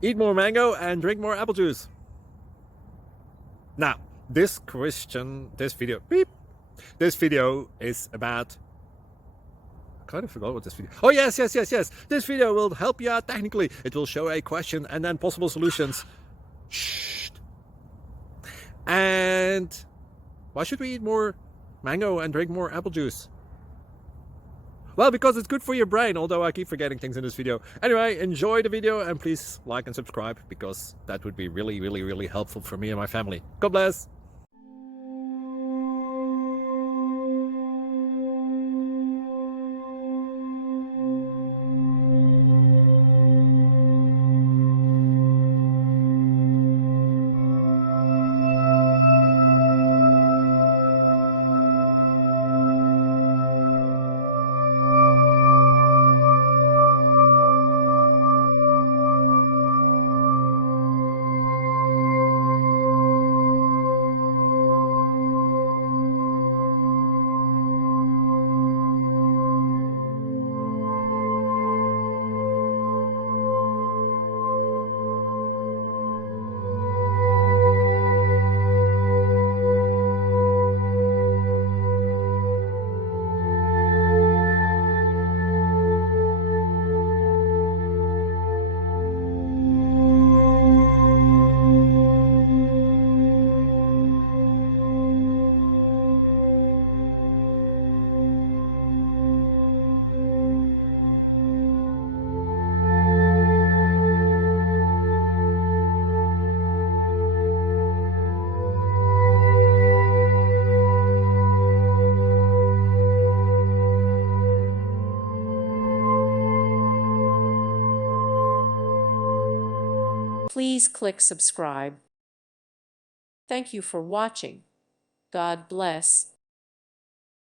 Eat more mango and drink more apple juice. Now, this video is about, I kind of forgot what this video. Oh, yes. This video will help you out technically. It will show a question and then possible solutions. Shh. And why should we eat more mango and drink more apple juice? Well, because it's good for your brain, although I keep forgetting things in this video. Anyway, enjoy the video and please like and subscribe, because that would be really helpful for me and my family. God bless! Please click subscribe. Thank you for watching. God bless.